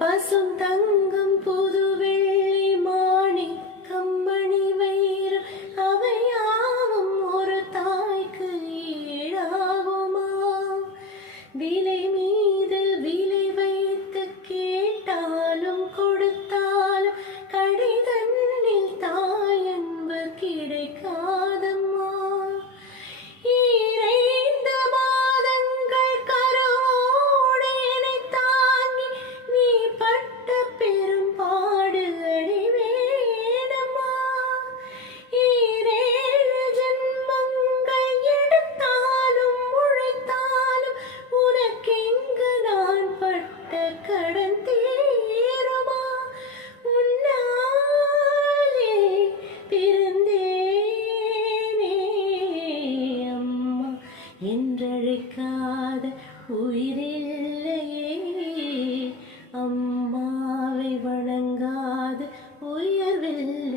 பசும் தங்கம் புது வெள்ளி மாணிக்கம் மணி வைரம் அவையாவும் ஒரு தாய்க்கு ஈடாகுமா? விலை மீது விலை வைத்து கேட்டாலும் கொடுத்தாலும் கடிதண்ணில் தாயன்பு கிடைக்காதம்மா. ஈரைந்த மாதங்கள் கருவோடு என்னை தாங்கி நீ பட்ட பெரும் பாடு அறிவேனம்மா. ஈரேழு ஜென்மங்கள் எடுத்தாலும் உழைத்தாலும் உனக்கெங்கு நான் பட்ட கடன் தீருமா? உன்னாலே பிறந்தேனே அம்மா என்றழைக்காத உயிரில்லையே. அம்மாவை வணங்காத உயர்வில்லை.